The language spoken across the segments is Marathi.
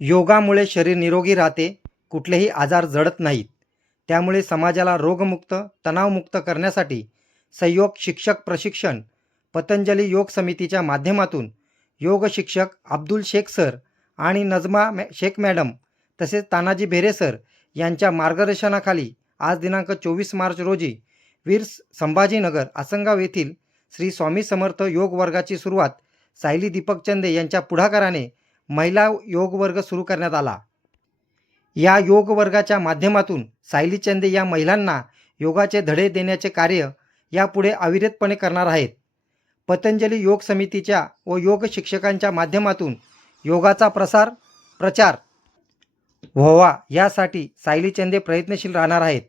योगामुळे शरीर निरोगी राहते कुठलेही आजार जडत नाहीत. त्यामुळे समाजाला रोगमुक्त तणावमुक्त करण्यासाठी संयोग शिक्षक प्रशिक्षण पतंजली योग समितीच्या माध्यमातून योग शिक्षक अब्दुल शेख सर आणि नजमा मॅ शेख मॅडम तसेच तानाजी भेरे सर यांच्या मार्गदर्शनाखाली आज दिनांक चोवीस मार्च रोजी वीर संभाजीनगर आसनगाव येथील श्री स्वामी समर्थ योग वर्गाची सुरुवात सायली दीपक चंदे यांच्या पुढाकाराने महिला योग वर्ग सुरू करण्यात आला. या योग वर्गाच्या माध्यमातून सायली चंदे या महिलांना योगाचे धडे देण्याचे कार्य यापुढे अविरतपणे करणार आहेत. पतंजली योग समितीच्या व योग शिक्षकांच्या माध्यमातून योगाचा प्रसार प्रचार व्हावा यासाठी सायली चंदे प्रयत्नशील राहणार आहेत.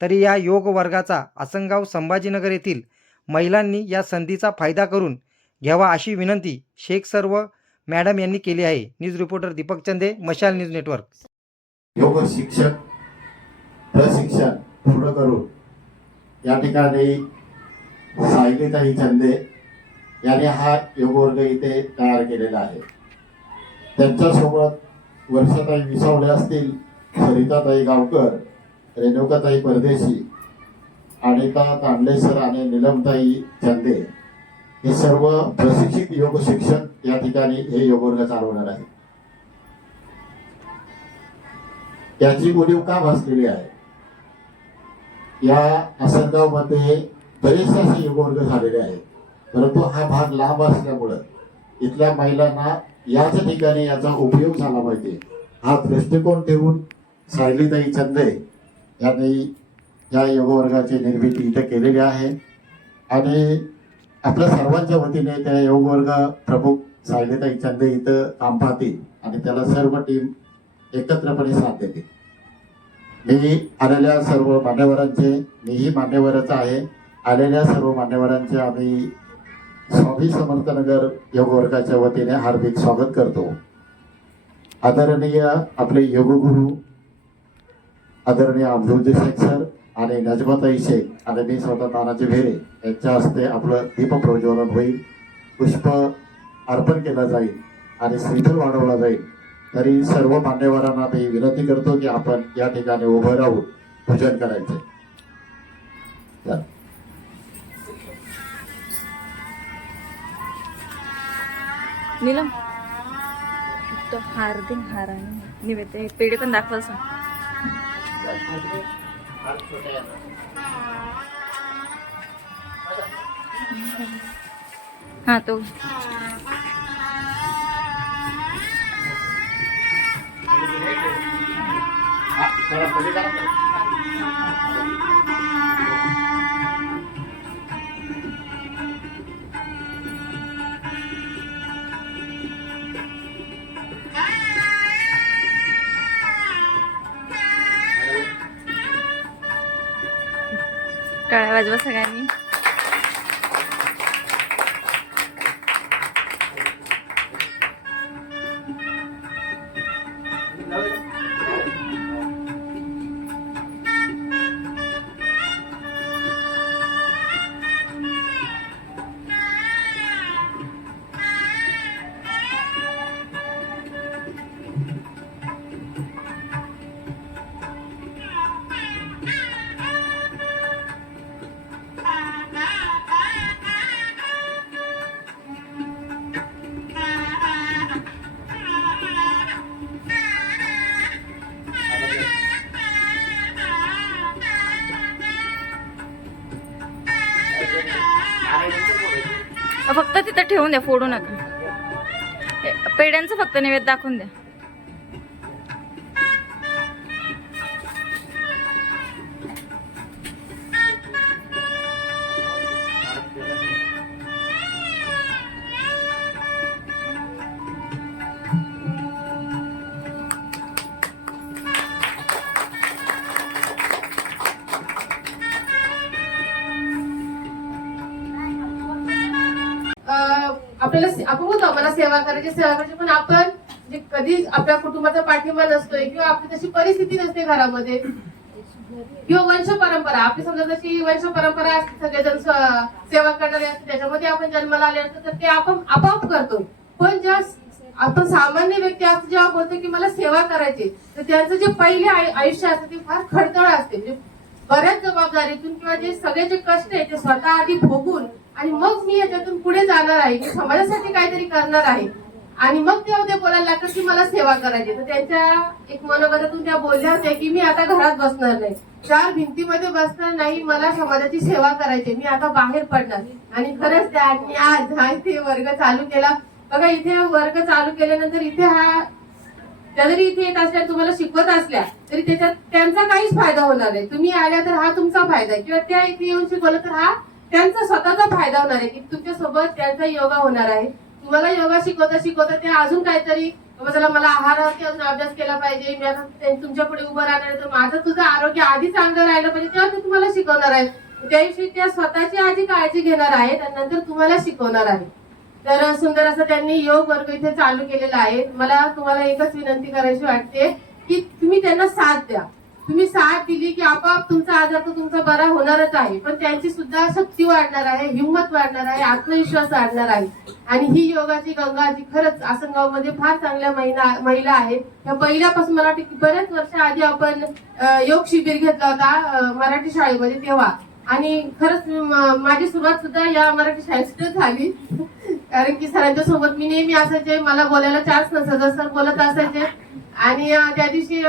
तरी या योग वर्गाचा आसनगाव संभाजीनगर येथील महिलांनी या संधीचा फायदा करून घ्यावा अशी विनंती शेख सर्व मॅडम यांनी केली आहे. न्यूज रिपोर्टर दीपक चंदे मशाल न्यूज नेटवर्क. योग शिक्षक प्रशिक्षण पूर्ण करून या ठिकाणी सायलीताई चंदे यांनी हा योगवर्ग इथे तयार केलेला आहे. त्यांच्यासोबत वर्षाताई विसावडे असतील सरिताताई गावकर रेणुकाताई परदेशी अनिता तांडलेसर आणि निलमताई चंदे. हे सर्व प्रशिक्षित योग शिक्षक या ठिकाणी हे योगवर्ग चालवणार आहे याची उणीव का भासलेली आहे? या आसनगावमध्ये बरेचसे असे योगवर्ग झालेले आहेत. परंतु हा भाग लांब असल्यामुळं इथल्या महिलांना याच ठिकाणी याचा उपयोग झाला पाहिजे. हा दृष्टिकोन ठेवून सायलीताई चंदे यांनी या योगवर्गाची निर्मिती इथं केलेली आहे. आणि आपल्या सर्वांच्या वतीने त्या योगवर्ग प्रमुख सायलीताई चंदे इथं काम पाहतील आणि त्याला सर्व टीम एकत्रपणे साथ देते. मी आलेल्या सर्व मान्यवरांचे मीही मान्यवरच आहे. आलेल्या सर्व मान्यवरांचे आम्ही स्वामी समर्थनगर योग वर्गाच्या वतीने हार्दिक स्वागत करतो. आदरणीय आपले योगगुरु आदरणीय अब्दुलजी शेख सर आणि नजमाताई शेख आणि मी स्वतः तानाजी भेरे यांच्या हस्ते आपलं दीप प्रज्वलन होईल. पुष्प अर्पण केलं जाईल आणि श्रीफळ वाढवला जाईल. तरी सर्व मान्यवरांना मी विनंती करतो की आपण या ठिकाणी उभं राहून पूजन करायचे. नीलम तो हार दिन हार आणि पेढे पण दाखवाल सांग हा तो काय वाजवा सगळ्यांनी. तिथं ठेवून द्या फोडू नका. पेड्यांचं पेढ्यांचं फक्त नैवेद्य दाखवून द्या. आपल्याला आपण होतो आम्हाला सेवा करायची सेवा करायची पण आपण जे कधी आपल्या कुटुंबाचा पाठिंबा नसतोय किंवा आपली तशी परिस्थिती नसते घरामध्ये किंवा वंश परंपरा आपली समजा जशी वंश परंपरा असते सगळेजण सेवा करणारे असते त्याच्यामध्ये आपण जन्माला आल्यानंतर तर ते आपण आपोआप करतो. पण ज्या आपण सामान्य व्यक्ती असं जेव्हा बोलतो की मला सेवा करायची तर त्यांचं जे पहिले आयु- आयुष्य असतं ते फार खडतळ असते. म्हणजे बऱ्याच जबाबदारीतून किंवा जे सगळे जे कष्ट आहे ते स्वतः आधी भोगून आणि मग मी याच्यातून पुढे जाणार आहे. की समाजासाठी काहीतरी करणार आहे. आणि मग तेव्हा ते बोलायला लागतं की मला सेवा करायची. तर त्यांच्या एक मनोगतातून त्या बोलल्या होत्या की मी आता घरात बसणार नाही. चार भिंतीमध्ये बसणार नाही मला समाजाची सेवा करायची मी आता बाहेर पडणार. आणि खरंच त्यांनी आज हा इथे वर्ग चालू केला. बघा इथे वर्ग चालू केल्यानंतर इथे हा त्या जरी इथे येत असल्या तुम्हाला शिकवत असल्या तरी त्याच्यात त्यांचा काहीच फायदा होणार नाही. तुम्ही आल्या तर हा तुमचा फायदा आहे. किंवा त्या इथे येऊन शिकवलं तर हा त्यांचा स्वतःचा फायदा होणार आहे की तुमच्यासोबत त्यांचा योगा होणार आहे. तुम्हाला योगा शिकवता शिकवता ते अजून काहीतरी चला मला आहारावरती अजून अभ्यास केला पाहिजे मी आता तुमच्यापुढे उभं राहणार तर माझं तुझं आरोग्य आधी चांगलं राहिलं पाहिजे तेव्हा ते तुम्हाला शिकवणार आहेत त्याविषयी त्या स्वतःची आधी काळजी घेणार आहेत आणि नंतर तुम्हाला शिकवणार आहेत तर सुंदर असं त्यांनी योग वर्ग इथे चालू केलेला आहे. मला तुम्हाला एकच विनंती करायची वाटते की तुम्ही त्यांना साथ द्या. तुम्ही साथ दिली की आपोआप तुमचा आजार तर तुमचा बरा होणारच आहे. पण त्यांची सुद्धा शक्ती वाढणार आहे हिंमत वाढणार आहे आत्मविश्वास वाढणार आहे. आणि ही योगाची गंगा जी खरंच आसनगावमध्ये फार चांगल्या महिला महिला आहेत. त्या पहिल्यापासून मला वाटते बऱ्याच वर्ष आधी आपण योग शिबिर घेतला होता मराठी शाळेमध्ये तेव्हा. आणि खरंच माझी सुरुवात सुद्धा या मराठी शाळेतच झाली. कारण की सरांच्या सोबत मी नेहमी असायचे मला बोलायला चान्स नसायचा सर बोलत असायचे. आणि त्या दिवशी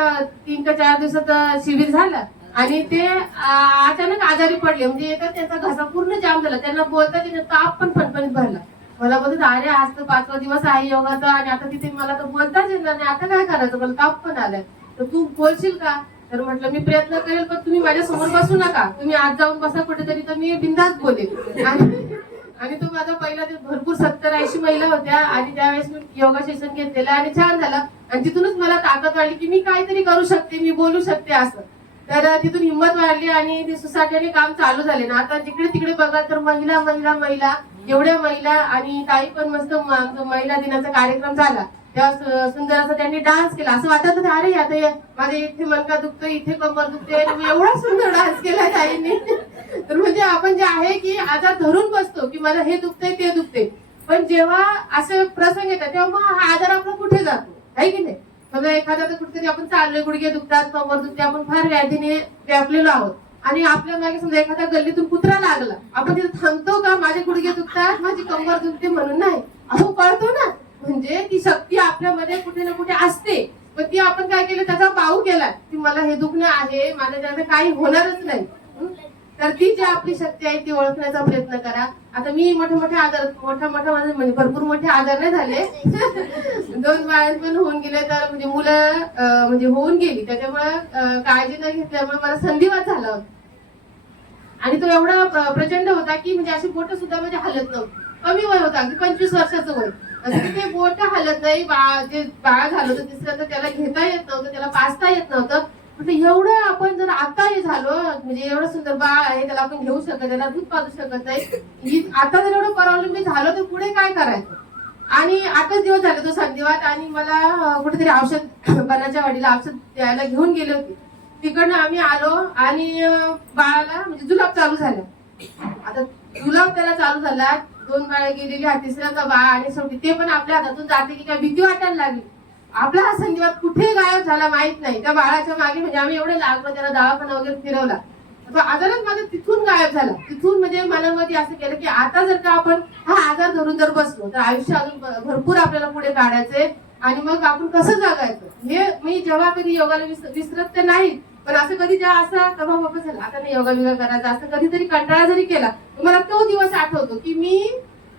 तीन का चार दिवसात शिबिर झालं. आणि ते अचानक आजारी पडले. म्हणजे एका त्यांचा घसा पूर्ण जाम झाला. त्यांना बोलता त्यांना ताप पण फणफणीत भरला. मला बोलत अरे आज तर पाचवा दिवस आहे योगाचा आणि आता तिथे मला तर बोलताच येणार नाही. आता काय करायचं? मला ताप पण आलाय. तर तू बोलशील का? तर म्हटलं मी प्रयत्न करेल पण तुम्ही माझ्यासमोर बसू नका. तुम्ही आज जाऊन बसा कुठेतरी तर मी बिंदास बोलेल आणि आणि तो माझा पहिला दिवस भरपूर सत्तर ऐंशी महिला होत्या आणि त्यावेळेस मी योगा सेशन घेतलेलं आणि छान झालं. आणि तिथूनच मला ताकद वाढली की मी काहीतरी करू शकते मी बोलू शकते असं. तर तिथून हिंमत वाढली आणि ते काम चालू झाले. ना आता जिकडे तिकडे बघा तर महिला महिला महिला एवढ्या महिला आणि ताई पण मस्त महिला दिनाचा कार्यक्रम झाला तेव्हा सुंदर असं त्यांनी डान्स केला. असं वाटत होतं अरे आता माझ्या इथे मनका दुखतोय इथे कंबर दुखते एवढा सुंदर डान्स केला ताईंनी. तर म्हणजे आपण जे आहे की आजार धरून बसतो की मला हे दुखतंय ते दुखते पण जेव्हा असे प्रसंग येतात तेव्हा मग हा आजार आपला कुठे जातो? आहे की नाही? समजा एखाद्या तर कुठेतरी आपण चाललोय गुडघे दुखतात कमर दुखते आपण फार व्याधीने व्यापलेलो आहोत. आणि आपल्या मागे समजा एखाद्या गल्लीतून कुत्रा लागला आपण तिथे थांबतो का? माझे गुडघे दुखतात माझी कंबर दुखते म्हणून नाही. अहो कळतो ना? म्हणजे ती शक्ती आपल्यामध्ये कुठे ना कुठे असते. पण ती आपण काय केलं? त्याचा बाऊ केला. की मला हे दुखणं आहे माझ्या काही होणारच नाही. तर ती जी आपली शक्ती आहे ती ओळखण्याचा प्रयत्न करा. आता मी मोठे मोठे आजार मोठा मोठा माझे म्हणजे भरपूर मोठे आजार नाही झाले. दोन बाळांत पण होऊन गेले तर म्हणजे मुलं म्हणजे होऊन गेली. त्याच्यामुळे काळजी न घेतल्यामुळे मला संधिवात झाला आणि तो एवढा प्रचंड होता की म्हणजे अशी बोट सुद्धा म्हणजे हलत नव्हती. कमी वय होता अगदी पंचवीस वर्षाचं वय. असं ते बोट हलत नाही. बाळ जे बाळ झालं होतं तिसरं तर त्याला घेता येत नव्हतं त्याला पाचता येत नव्हतं. म्हणजे एवढं आपण जर आता हे झालो म्हणजे एवढं सुंदर बाळ आहे त्याला आपण घेऊ शकत त्याला दूध पाजू शकत नाही. आता जर एवढं परावलंबी झालं तर पुढे काय करायचं? आणि आठच दिवस झाले तो संधिवात आणि मला कुठेतरी औषध बनाच्या वाडीला औषध द्यायला घेऊन गेले होते. तिकडनं आम्ही आलो आणि बाळाला म्हणजे जुलाब चालू झाला. आता जुलाब त्याला चालू झाला दोन बाळा गेलेली हा तिसऱ्याचा बाळ आणि शेवटी ते पण आपल्या हातातून जाते की काय भीती वाटायला लागली. आपला हा संधिवात कुठे गायब झाला माहीत नाही. त्या बाळाच्या मागे म्हणजे आम्ही एवढे लागलो त्याला दवाखाना वगैरे फिरवला. तो आजारच माझा तिथून गायब झाला. तिथून म्हणजे मनामध्ये असं केलं की आता जर का आपण हा आजार धरून जर बसलो तर आयुष्य अजून भरपूर आपल्याला पुढे काढायचंय आणि मग आपण कसं जगायचं? हे मी जेव्हा कधी योगाला विसरत तर नाही पण असं कधी जेव्हा असा कमा बाबा झाला आता नाही योगा बिगा करायचा असं कधीतरी कंटाळा जरी केला तर मला तो दिवस आठवतो की मी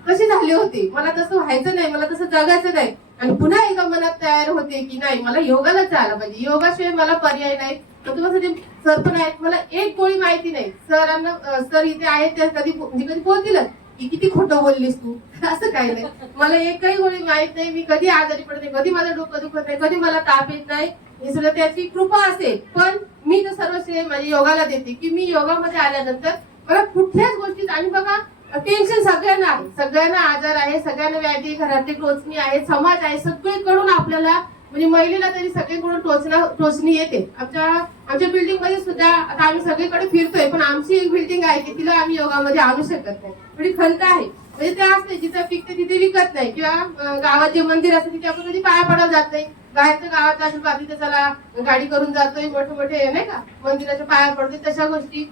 कशी झाली होती? मला तसं व्हायचं नाही मला तसं जगायचं नाही. आणि पुन्हा एकदा मनात तयार होते की नाही? मला योगालाच आला पाहिजे. योगाशिवाय मला पर्याय नाही. तर तुम्हाला सर पण आहेत. मला एक गोळी माहिती नाही. सरांना सर इथे आहेत त्या कधी म्हणजे कधी बोलतीलच की किती खोटं बोललीस तू? असं काही नाही. मला एकही गोळी माहीत नाही. मी कधी आजारी पडत नाही कधी माझं डोकं दुखत नाही कधी मला ताप येत नाही. हे सगळं त्याची कृपा असेल. पण मी तर सर्व श्रेय माझ्या योगाला देते की मी योगामध्ये आल्यानंतर मला कुठल्याच गोष्टीत आणि बघा टेन्शन सगळ्यांना आहे सगळ्यांना आजार आहे सगळ्यांना व्याधी घरातली टोचणी आहे समाज आहे सगळीकडून आपल्याला म्हणजे महिलेला तरी सगळीकडून टोचना टोचणी येते. आमच्या आमच्या बिल्डिंगमध्ये सुद्धा आता आम्ही सगळीकडे फिरतोय पण आमची एक बिल्डिंग आहे की तिला आम्ही योगामध्ये आणू शकत नाही. थोडी खंत आहे. म्हणजे ते असते जिथे पिकते तिथे विकत नाही. किंवा गावात जे मंदिर असतं तिथे आपण कधी पाया पडायला जात नाही. बाहेरच्या गावात असेल बा तिथे चला गाडी करून जातोय मोठे मोठे नाही का मंदिराच्या पाया पडतोय तशा गोष्टी.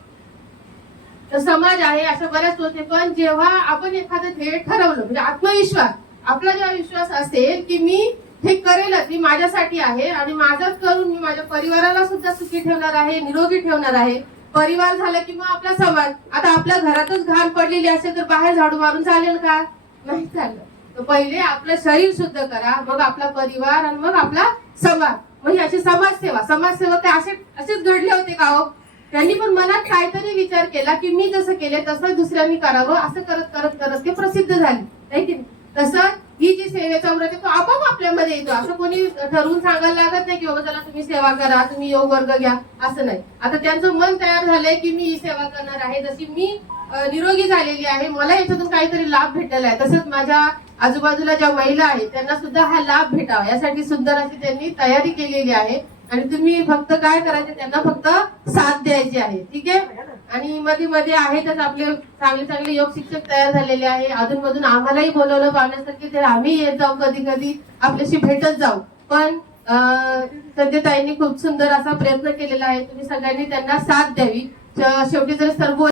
तर समाज आहे अशा बऱ्याच होते पण जेव्हा आपण एखादं ध्येय ठरवलं म्हणजे आत्मविश्वास आपला जेव्हा विश्वास असेल की मी हे करेलच मी माझ्यासाठी आहे आणि माझंच करून मी माझ्या परिवाराला सुद्धा सुखी ठेवणार आहे निरोगी ठेवणार आहे. परिवार झाला की मग आपला समाज आता आपल्या घरातच घाण पडलेली असेल तर बाहेर झाडू मारून चालेल का? नाही चाललं तर पहिले आपलं शरीर शुद्ध करा मग आपला परिवार आणि मग आपला समाज म्हणजे अशी समाजसेवा समाजसेवा ते असे असेच घडले होते का हो? त्यांनी पण मनात काहीतरी विचार केला की मी जसं केले तसं दुसऱ्यांनी करावं असं करत करत करत ते प्रसिद्ध झाले. नाही की नाही? तसं ही जी सेवेचा व्रत आहे तो आपोआप आपल्यामध्ये येतो. असं कोणी ठरवून सांगायला लागत नाही की बाबा चला तुम्ही सेवा करा तुम्ही योग वर्ग घ्या असं नाही. आता त्यांचं मन तयार झालंय की मी ही सेवा करणार आहे. जशी मी निरोगी झालेली आहे मला याच्यातून काहीतरी लाभ भेटलेला आहे. तसंच माझ्या आजूबाजूला ज्या महिला आहेत त्यांना सुद्धा हा लाभ भेटावा. यासाठी सुंदर अशी त्यांनी तयारी केलेली आहे. आणि तुम्ही फक्त काय करायचे त्यांना फक्त साथ द्यायची आहे. ठीक आहे? आणि मध्ये मध्ये आहेतच आपले चांगले चांगले योग शिक्षक तयार झालेले आहे. अधून मधून आम्हालाही बोलवलं पाहण्यासारखे तर आम्ही येत जाऊ कधी कधी. आपल्याशी भेटत जाऊ. पण अं, संध्याताईंनी खूप सुंदर असा प्रयत्न केलेला आहे. तुम्ही सगळ्यांनी त्यांना साथ द्यावी. शेवटी जर सर्व